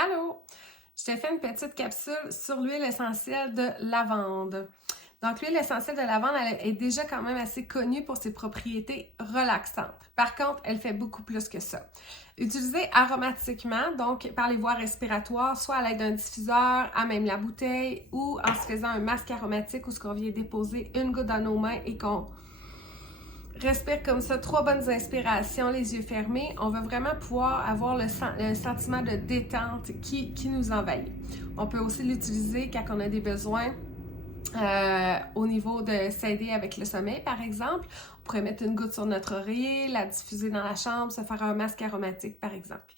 Allô! Je t'ai fait une petite capsule sur l'huile essentielle de lavande. Donc, l'huile essentielle de lavande, elle est déjà quand même assez connue pour ses propriétés relaxantes. Par contre, elle fait beaucoup plus que ça. Utilisée aromatiquement, donc par les voies respiratoires, soit à l'aide d'un diffuseur, à même la bouteille, ou en se faisant un masque aromatique où ce qu'on vient déposer une goutte dans nos mains et qu'on respire comme ça, 3 bonnes inspirations, les yeux fermés. On va vraiment pouvoir avoir le sentiment de détente qui nous envahit. On peut aussi l'utiliser quand on a des besoins au niveau de s'aider avec le sommeil, par exemple. On pourrait mettre une goutte sur notre oreiller, la diffuser dans la chambre, se faire un masque aromatique, par exemple.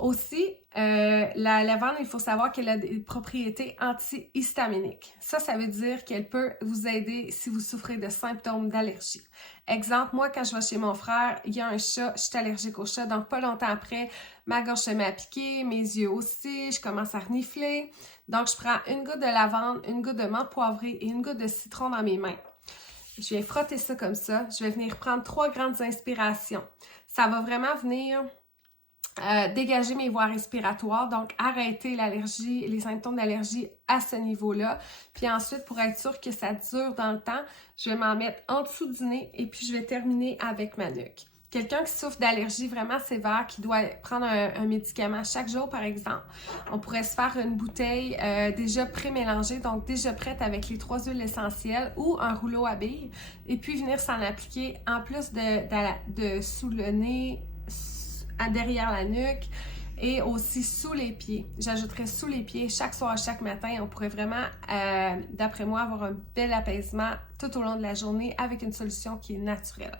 Aussi, la lavande, il faut savoir qu'elle a des propriétés antihistaminiques. Ça veut dire qu'elle peut vous aider si vous souffrez de symptômes d'allergie. Exemple, moi, quand je vais chez mon frère, il y a un chat, je suis allergique au chat, donc pas longtemps après, ma gorge se met à piquer, mes yeux aussi, je commence à renifler. Donc, je prends une goutte de lavande, une goutte de menthe poivrée et une goutte de citron dans mes mains. Je viens frotter ça comme ça. Je vais venir prendre 3 grandes inspirations. Ça va vraiment venir dégager mes voies respiratoires, donc arrêter l'allergie, les symptômes d'allergie à ce niveau-là. Puis ensuite, pour être sûr que ça dure dans le temps, je vais m'en mettre en dessous du nez et puis je vais terminer avec ma nuque. Quelqu'un qui souffre d'allergie vraiment sévère, qui doit prendre un médicament chaque jour, par exemple, on pourrait se faire une bouteille déjà pré-mélangée, donc déjà prête avec les 3 huiles essentielles ou un rouleau à billes, et puis venir s'en appliquer en plus de sous le nez, derrière la nuque et aussi sous les pieds. J'ajouterais sous les pieds chaque soir, chaque matin. On pourrait vraiment, d'après moi, avoir un bel apaisement tout au long de la journée avec une solution qui est naturelle.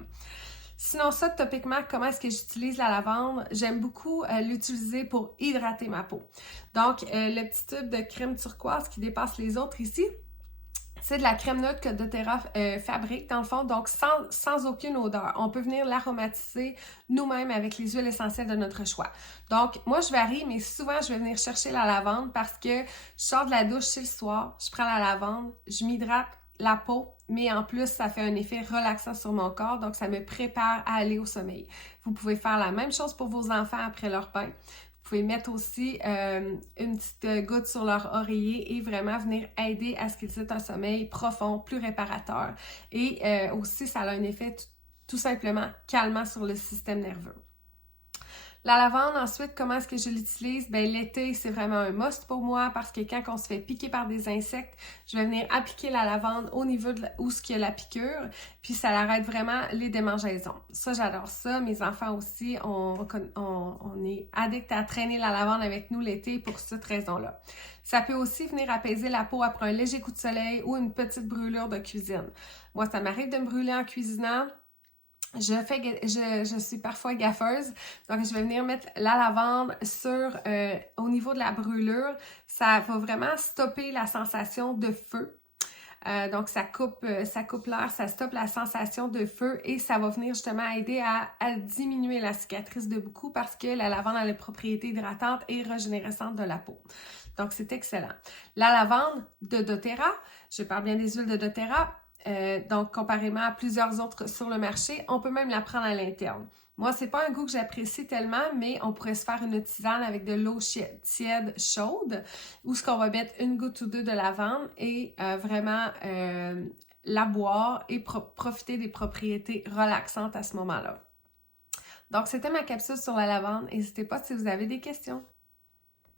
Sinon ça, topiquement, comment est-ce que j'utilise la lavande? J'aime beaucoup l'utiliser pour hydrater ma peau. Donc, le petit tube de crème turquoise qui dépasse les autres ici, c'est de la crème neutre que doTERRA fabrique, dans le fond, donc sans aucune odeur. On peut venir l'aromatiser nous-mêmes avec les huiles essentielles de notre choix. Donc, moi, je varie, mais souvent, je vais venir chercher la lavande parce que je sors de la douche, c'est le soir, je prends la lavande, je m'hydrate la peau, mais en plus, ça fait un effet relaxant sur mon corps, donc ça me prépare à aller au sommeil. Vous pouvez faire la même chose pour vos enfants après leur bain. Vous pouvez mettre aussi une petite goutte sur leur oreiller et vraiment venir aider à ce qu'ils aient un sommeil profond, plus réparateur. Et aussi, ça a un effet tout simplement calmant sur le système nerveux. La lavande, ensuite, comment est-ce que je l'utilise? Ben, l'été, c'est vraiment un must pour moi parce que quand on se fait piquer par des insectes, je vais venir appliquer la lavande au niveau de où il y a la piqûre, puis ça arrête vraiment les démangeaisons. Ça, j'adore ça. Mes enfants aussi, on est addicts à traîner la lavande avec nous l'été pour cette raison-là. Ça peut aussi venir apaiser la peau après un léger coup de soleil ou une petite brûlure de cuisine. Moi, ça m'arrive de me brûler en cuisinant. Je suis parfois gaffeuse, donc je vais venir mettre la lavande au niveau de la brûlure. Ça va vraiment stopper la sensation de feu. Donc, ça coupe l'air, ça stoppe la sensation de feu et ça va venir justement aider à diminuer la cicatrice de beaucoup parce que la lavande a les propriétés hydratantes et régénérescentes de la peau. Donc, c'est excellent. La lavande de doTERRA, je parle bien des huiles de doTERRA, donc comparément à plusieurs autres sur le marché, on peut même la prendre à l'interne. Moi, c'est pas un goût que j'apprécie tellement, mais on pourrait se faire une tisane avec de l'eau tiède chaude où ce qu'on va mettre une goutte ou 2 de lavande et vraiment la boire et profiter des propriétés relaxantes à ce moment-là. Donc, c'était ma capsule sur la lavande. N'hésitez pas si vous avez des questions.